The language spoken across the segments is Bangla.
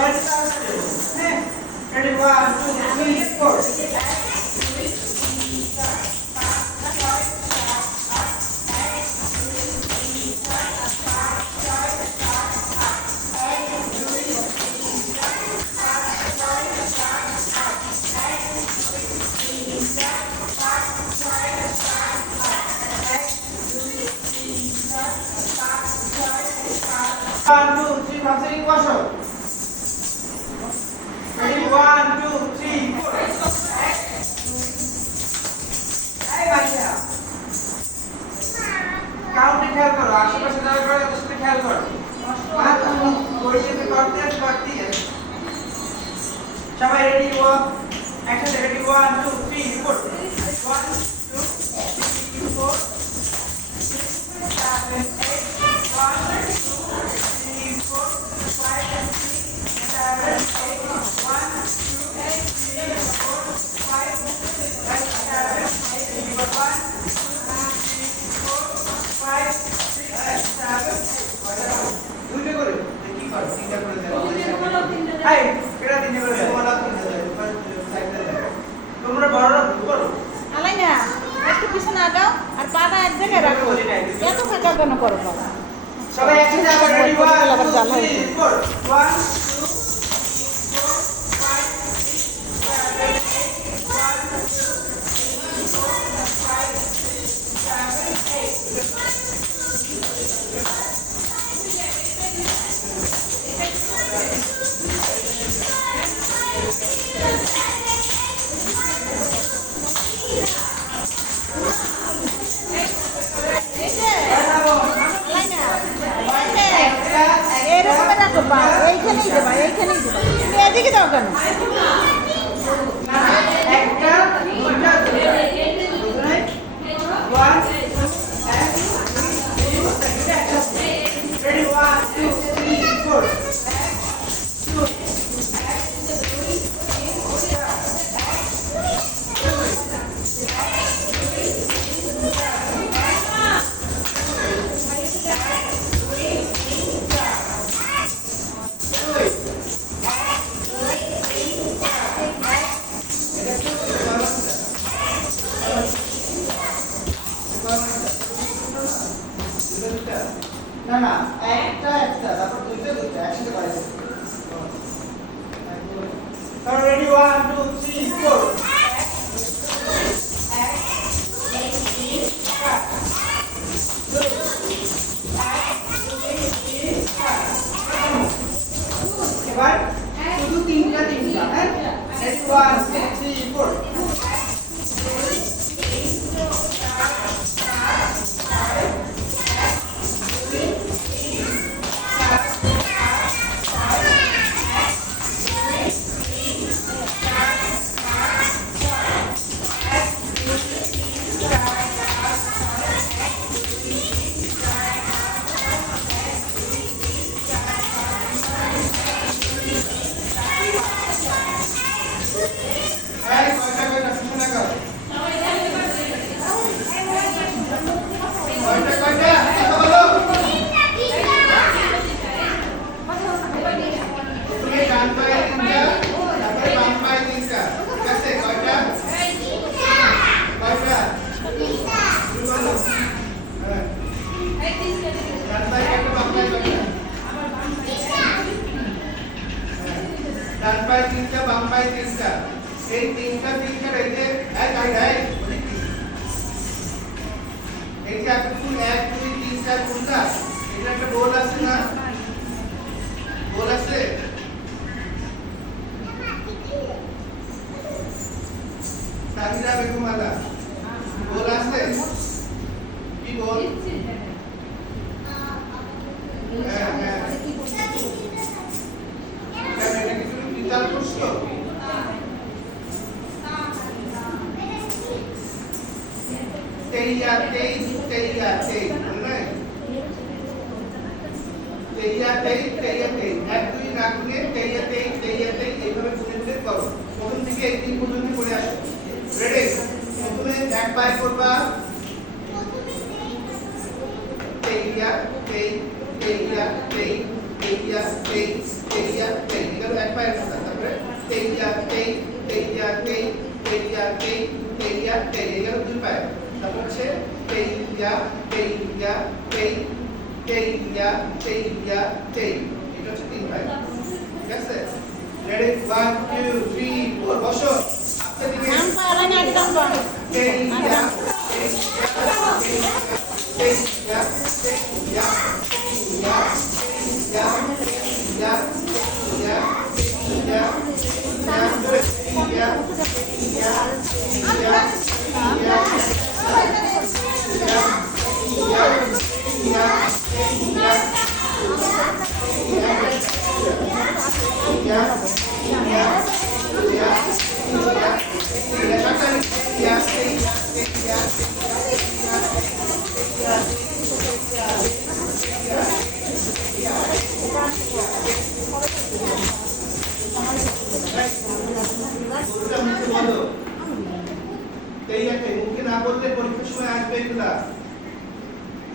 Ready, 1, 2, 3, 4. One, two, three, five, six, wash up. Ready, 1, 2, 3, 4. Hey, bhaiya. Counting খেয়াল করো, আশেপাশে যারা করে তাদের সাথে খেয়াল করো। আর বইতে করতে আছে। সবাই রেডি, একসাথে রেডি, 1, 2, 3, 4. 1, 2, 3, 4, 7, 8. 1, 2, 3, 4, 5, 6, 7, 8. 1, 2, 3, 4, 5, 6, 7, 8. 1, 2, 3, 4, 5, 6, 7, 8. দুইটা করে কি কর তিনটা করে দাও। এই কেডা তিনটা করে বলা তিনটা দাও। তোমরা বড়রা করো। আলাইনা একটু পিছনে আগাও আর পাটা এক জায়গায় রাখো। এত ফাঁকা কেন করো বাবা? সবাই একসাথে আবার রেডি, 1, 2, 3, 4. 1, 2, 3, 4, 5, 6, 7, 8. 1, 2, 3, 4, 5, 6, 7, 8. এরকম রাখো পা, এইখানেই দেবা, এইখানেই দেবা। তুমি এদিকে দাও কেন? একটা দুইটা দুইটা 1, 2, ready, 1, 2, 3, 4. 2, না না একটা তারপর দুইটা একসাথে পাই। তাহলে রেডি, 1, 2, 3, 4. এবার শুধু তিনটা হ্যাঁ রেডি, 1, 2, 3, 4. ডান পায়ে তিনটা বাম পায়ে তিনটা এই তিনটা এই যে এক এই যে আপনি 1 2 3 4 কোনটা এটা একটা গোল আছে না গোল আছে সাবিরা বেগম আলা গোল আছে কি গোল এইভাবে গুণে করো প্রথম থেকে এই তিন পর্যন্ত করে আসো রেডি প্রথমে এক পায়ে করবা তেইয়া তেই তেইয়া তেই তেইয়া তেই তেইয়া তেই এগুলো এক পায়ের কথা তারপরে তেইয়া তেই তেইয়া তেই তেইয়া তেই তেইয়া তেই এগুলো দুই পায়ে তারপর হচ্ছে তেইয়া তেইয়া তেই তেইয়া তেইয়া তেই এটা হচ্ছে তিন পায়ে ঠিক আছে রেডি 1 2 3 4 বসো আস্তে দিকে নাম পালা না একদম বল তেইয়া তেইয়া তেইয়া মুখে না বললে পরীক্ষার সময় আসবে এগুলা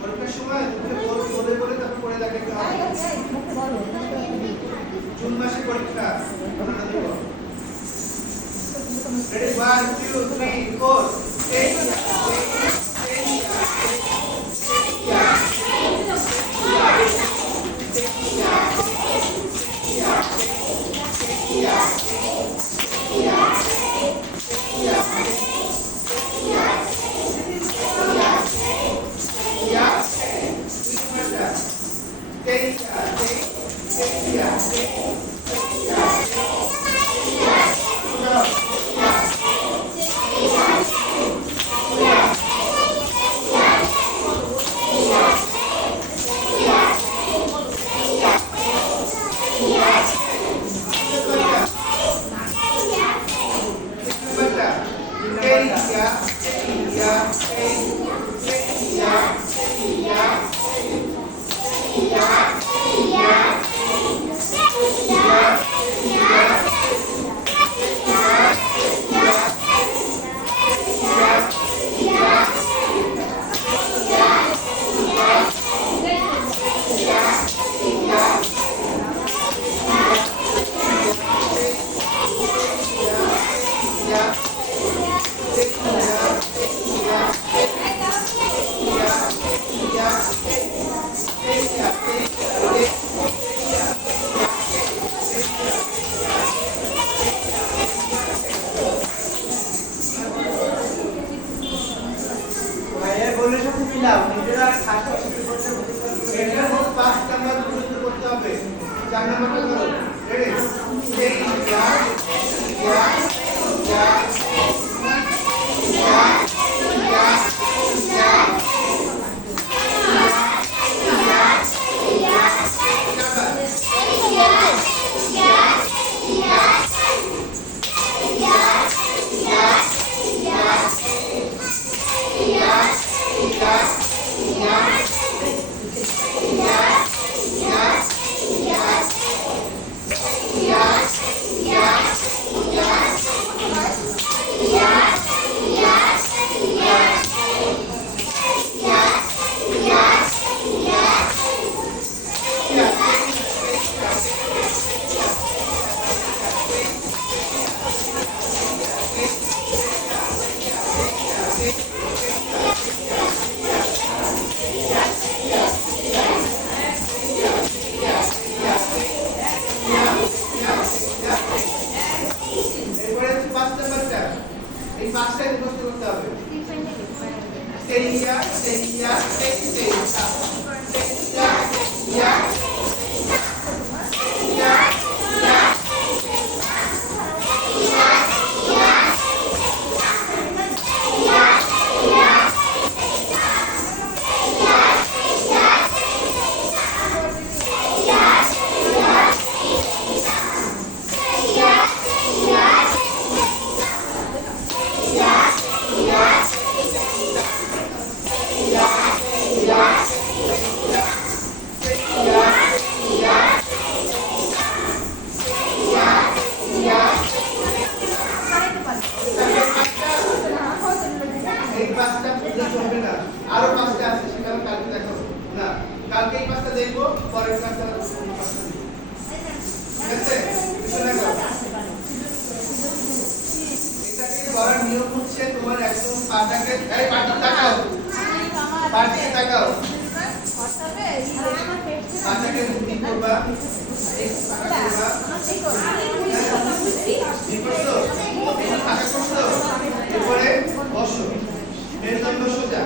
পরীক্ষার সময় মুখে বলে বলে তারপর পড়ে দেখাতে হবে জুন মাসে পরীক্ষা রেডি 1 2 3 4 Yeah. পাটাকে এই পাটি তাকাও পাটি তাকাও পাটাকে মুঠি করবা এই পাটা করবা ঠিক করছো এই পাটা করছো এরপরে বসো মেরুদণ্ড সোজা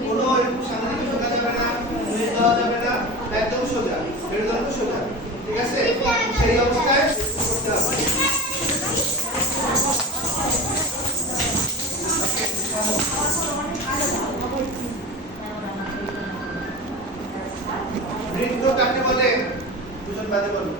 কোনো সামনে দিকে ঝোঁকা যাবে না নিচ দেওয়া যাবে না একদম সোজা মেরুদণ্ড সোজা ঠিক আছে সেই অবস্থায় করতে হবে নৃত্য কাকে বলে দুজন বাদে বলো